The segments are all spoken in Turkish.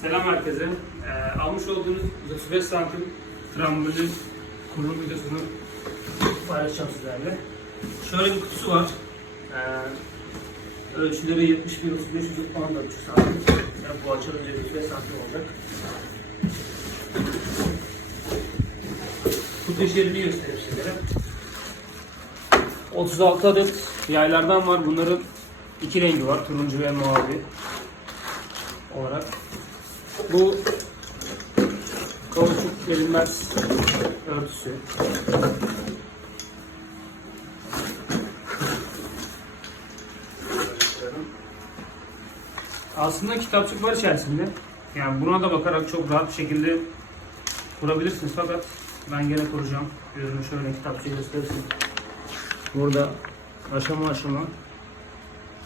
Selam herkese. Ee, almış olduğunuz 35 santim trambolin kurulum videosunu paylaşacağım sizlerle. Şöyle bir kutusu var. Ee, ölçüleri 71 35 falan da santim. Yani bu açılınca 35 santim olacak. Kutu içeriğini göstereyim sizlere. 36 adet yaylardan var. Bunların iki rengi var. Turuncu ve mavi olarak. Bu kauçuk gelinmez örtüsü. Aslında kitapçık var içerisinde. Yani buna da bakarak çok rahat bir şekilde kurabilirsiniz fakat ben gene kuracağım. Ürünü şöyle kitapçığı gösterirsin. Burada aşama aşama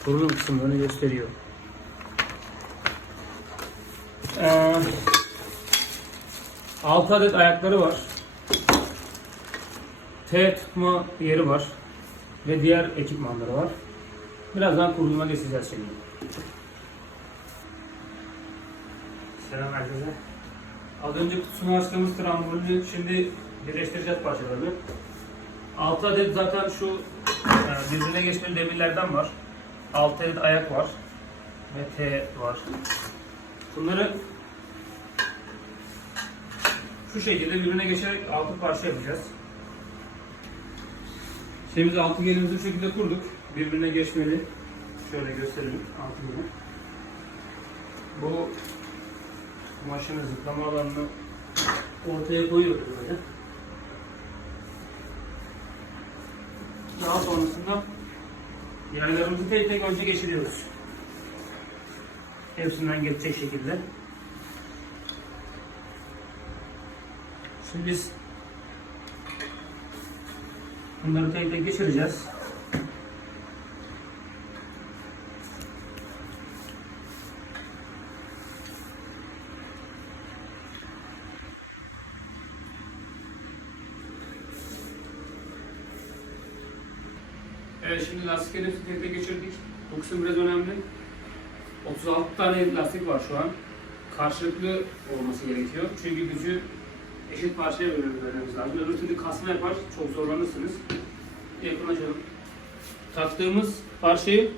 kurulum kısımlarını gösteriyor. Ee, 6 adet ayakları var. T tutma yeri var. Ve diğer ekipmanları var. Birazdan kuruluma geçeceğiz şimdi. Selam herkese. Az önce kutusunu açtığımız trambolini şimdi birleştireceğiz parçalarını. 6 adet zaten şu e, birbirine geçmeli demirlerden var. 6 adet ayak var. Ve T var. Bunları şu şekilde birbirine geçerek altı parça yapacağız. Şeyimizi altı gelimizi bu şekilde kurduk. Birbirine geçmeli. Şöyle gösterelim altı gelim. Bu maşını zıplama alanını ortaya koyuyoruz böyle. Daha sonrasında yaylarımızı tek tek önce geçiriyoruz. Hepsinden geçecek şekilde. Şimdi biz bunları tek tek geçireceğiz. Evet şimdi lastikleri tek tek geçirdik. Bu kısım biraz önemli. 36 tane lastik var şu an. Karşılıklı olması gerekiyor. Çünkü gücü eşit parçaya bölmemiz lazım. Öbür türlü kasma yapar, çok zorlanırsınız. Yakın açalım. Taktığımız parçayı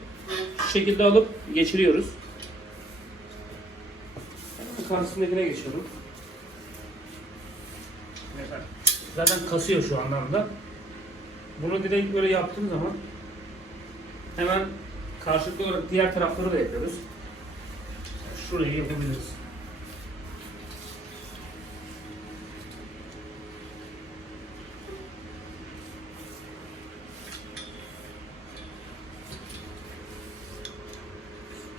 şu şekilde alıp geçiriyoruz. Karşısındakine geçiyorum. Mesela Zaten kasıyor şu anlamda. Bunu direkt böyle yaptığım zaman hemen karşılıklı olarak diğer tarafları da yapıyoruz. Şurayı yapabiliriz.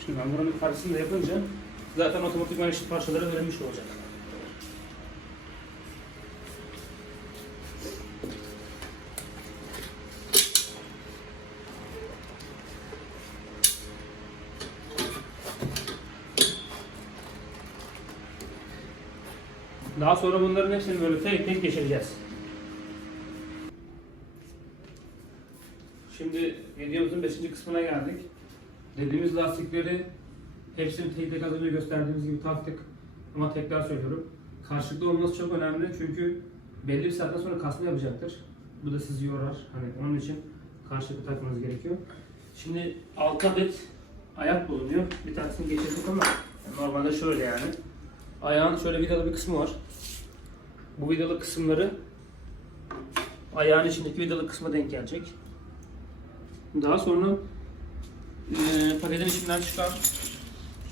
Şimdi ben buranın karşısında yapınca zaten otomatikman eşit parçaları verilmiş olacak. Daha sonra bunların hepsini böyle tek tek geçireceğiz. Şimdi videomuzun 5. kısmına geldik. Dediğimiz lastikleri hepsini tek tek az önce gösterdiğimiz gibi taktık. Ama tekrar söylüyorum. Karşılıklı olması çok önemli çünkü belli bir saatten sonra kasma yapacaktır. Bu da sizi yorar. Hani onun için karşılıklı takmanız gerekiyor. Şimdi 6 adet ayak bulunuyor. Bir tanesini geçirdik ama normalde şöyle yani. Ayağın şöyle vidalı bir kısmı var. Bu vidalı kısımları ayağın içindeki vidalı kısma denk gelecek. Daha sonra e, paketin içinden çıkan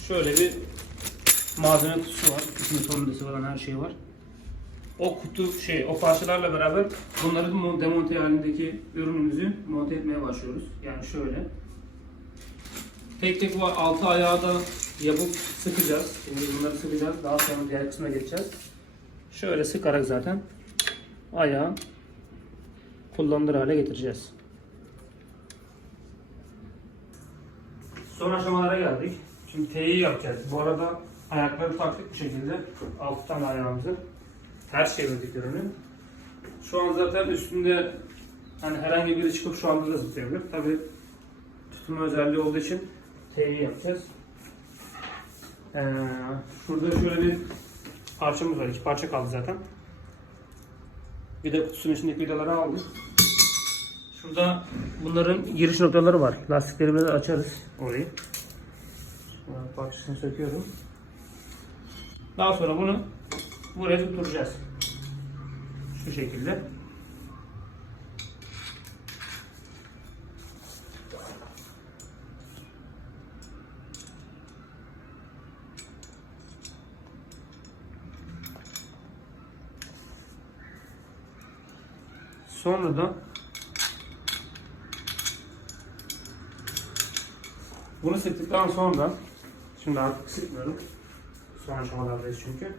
şöyle bir malzeme kutusu var. İçinde tornavidası falan her şey var. O kutu şey o parçalarla beraber bunları mon- demonte halindeki ürünümüzü monte etmeye başlıyoruz. Yani şöyle. Tek tek bu altı ayağı da yapıp sıkacağız. Şimdi bunları sıkacağız. Daha sonra diğer kısmına geçeceğiz. Şöyle sıkarak zaten ayağı kullanılır hale getireceğiz. Son aşamalara geldik. Şimdi T'yi yapacağız. Bu arada ayakları taktık bu şekilde. 6 tane ayağımızı. Ters çevirdik ürünü. Şu an zaten üstünde hani herhangi biri çıkıp şu anda da zıplayabilir. Tabi tutma özelliği olduğu için T'yi yapacağız. Ee, şurada şöyle bir parçamız var. İki parça kaldı zaten. De kutusunun içindeki vidaları aldık. Şurada bunların giriş noktaları var. Lastiklerimizi açarız orayı. Parçasını söküyorum. Daha sonra bunu buraya tutturacağız. Şu şekilde. Sonra da bunu sıktıktan sonra şimdi artık sıkmıyorum. Son aşamalardayız çünkü.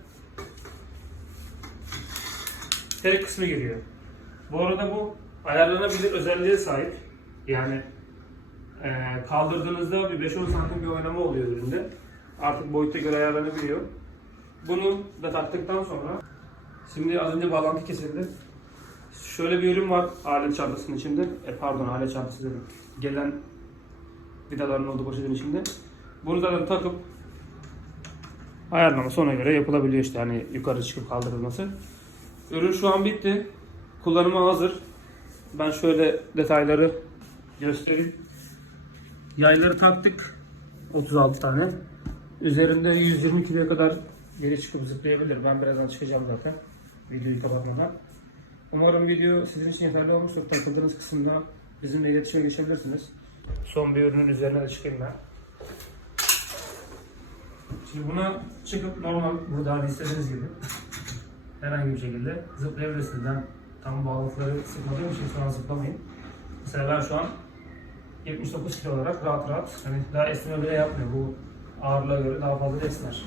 Tek kısmı geliyor. Bu arada bu ayarlanabilir özelliğe sahip. Yani eee, kaldırdığınızda bir 5-10 santim bir oynama oluyor üründe. Artık boyuta göre ayarlanabiliyor. Bunu da taktıktan sonra şimdi az önce bağlantı kesildi. Şöyle bir ürün var alet çantasının içinde. E pardon alet çantası dedim. Gelen vidaların olduğu poşetin içinde. Bunu zaten takıp ayarlaması ona göre yapılabiliyor işte hani yukarı çıkıp kaldırılması. Ürün şu an bitti. Kullanıma hazır. Ben şöyle detayları göstereyim. Yayları taktık. 36 tane. Üzerinde 120 kiloya kadar geri çıkıp zıplayabilir. Ben birazdan çıkacağım zaten. Videoyu kapatmadan. Umarım video sizin için yeterli olmuştur. Takıldığınız kısımda bizimle iletişime geçebilirsiniz. Son bir ürünün üzerine de çıkayım ben. Şimdi buna çıkıp normal burada hani istediğiniz gibi herhangi bir şekilde zıplayabilirsiniz. Ben tam bağlantıları sıkmadığım için şu an zıplamayın. Mesela ben şu an 79 kilo olarak rahat rahat hani daha esneme bile yapmıyor. Bu ağırlığa göre daha fazla esner.